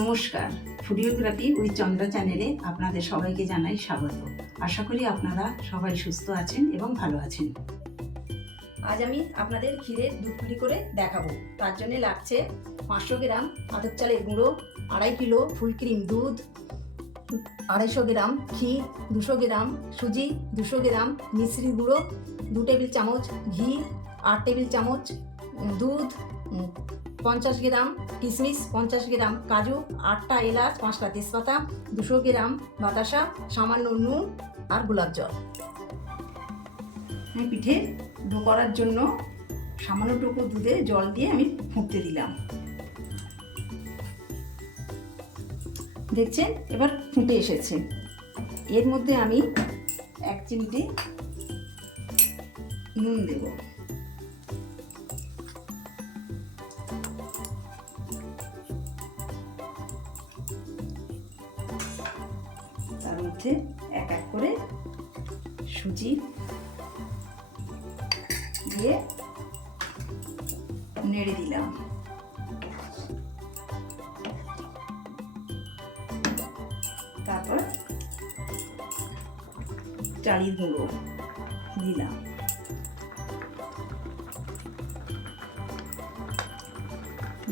নমস্কার, ফুডিওগ্রাফি উইথ চন্দ্রা চ্যানেলে আপনাদের সবাইকে জানাই স্বাগত। আশা করি আপনারা সবাই সুস্থ আছেন এবং ভালো আছেন। আজ আমি আপনাদের ক্ষীরের দুধ পুলি করে দেখাবো। তার জন্য লাগছে 500 গ্রাম আতপ চালের গুঁড়ো, 2.5 কিলো ফুল ক্রিম দুধ, 250 গ্রাম ক্ষীর, 200 গ্রাম সুজি, 200 গ্রাম মিশ্রির গুঁড়ো, 2 টেবিল চামচ ঘি, 8 টেবিল চামচ দুধ, 50 গ্রাম কিশমিশ, 50 গ্রাম কাজু, 8টা এলাচ, 5টা তেজপাতা, 200 গ্রাম বাতাসা, সামান্য নুন আর গোলাপ জল। আমি পিঠে ডো করার জন্য সামান্যটুকু দুধে জল দিয়ে আমি ফুটতে দিলাম। দেখছেন এবার ফুটে এসেছে। এর মধ্যে আমি 1 চিমটি নুন দেব। তার মধ্যে এক এক করে সুজি দিয়ে নেড়ে দিলাম। তারপর চালের গুঁড়ো দিলাম,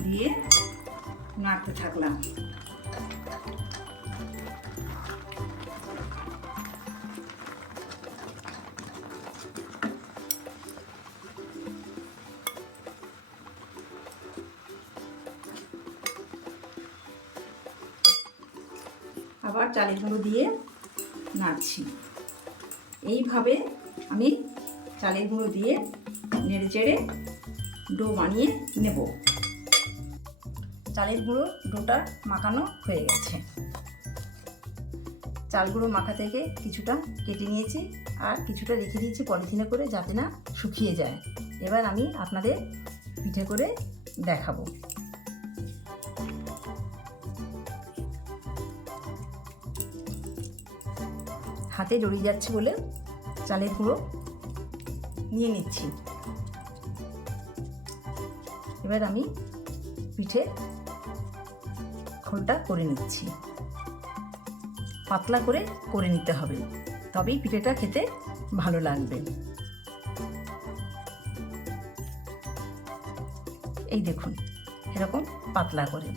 দিয়ে নাড়তে থাকলাম। আবার চালের গুঁড়ো দিয়ে নাড়ছি। এইভাবে আমি চালের গুঁড়ো দিয়ে নেড়ে চেড়ে ডো বানিয়ে নেব। চালের গুঁড়ো ডোটা মাখানো হয়ে গেছে। চাল গুঁড়ো মাখা থেকে কিছুটা কেটে নিয়েছি আর কিছুটা রেখে দিয়েছি পলিথিনে করে, যাতে না শুকিয়ে যায়। এবার আমি আপনাদের পিঠে করে দেখাবো। হাতে জড়িয়ে যাচ্ছে বলে চালের গুঁড়ো নিয়ে নিচ্ছি। এবার আমি পিঠে খোলটা করে নিচ্ছি। পাতলা করে নিতে হবে, তবেই পিঠেটা খেতে ভালো লাগবে। এই দেখুন, এরকম পাতলা করে।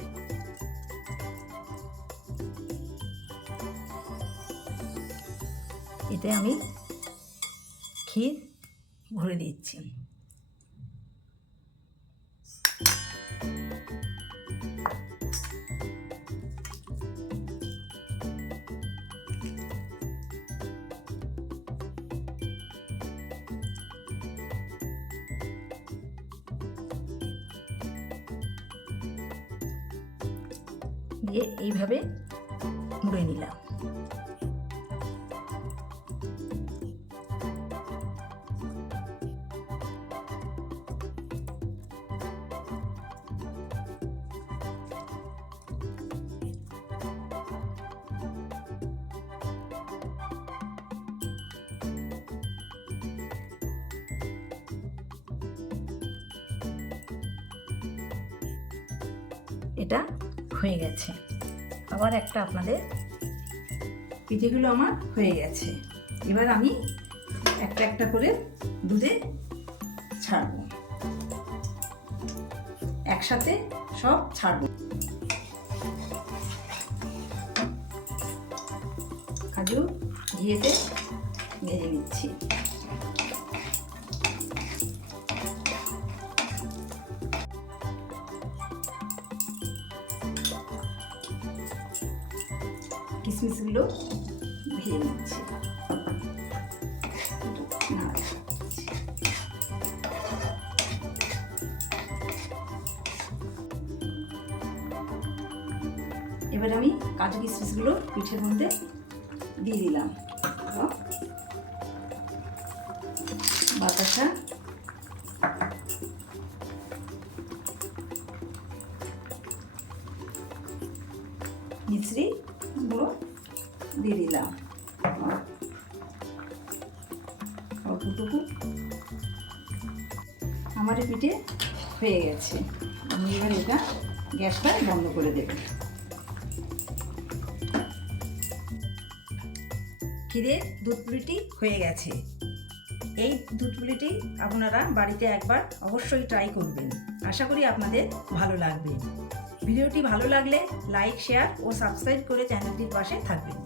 এতে আমি ক্ষীর ভরে দিচ্ছি। দিয়ে এইভাবে মুড়ে নিলাম। এটা হয়ে গেছে। আবার একটা আপনাদের পিঠেগুলো আমার হয়ে গেছে। এবার আমি একটা একটা করে দুধে ছাড়বো, একসাথে সব ছাড়বো। কাজু ঘিয়েতে ভেজে নিচ্ছি। কিশমিশগুলো ভেজে নিচ্ছি। এবার আমি কাজু কিশমিশগুলো পিঠের মধ্যে দিয়ে দিলাম। বাতাসা, মিশ্রি গুঁড়ো দিয়ে দিলাম অল্পটুকু। আমার পিঠে হয়ে গেছে। আমি এবার এটা গ্যাসটা বন্ধ করে দেবেন। ক্ষীরের দুধ পুলিটি হয়ে গেছে। এই দুধ পুলিটি আপনারা বাড়িতে একবার অবশ্যই ট্রাই করবেন। আশা করি আপনাদের ভালো লাগবে। ভিডিওটি ভালো লাগলে লাইক, শেয়ার ও সাবস্ক্রাইব করে চ্যানেলটির পাশে থাকবেন।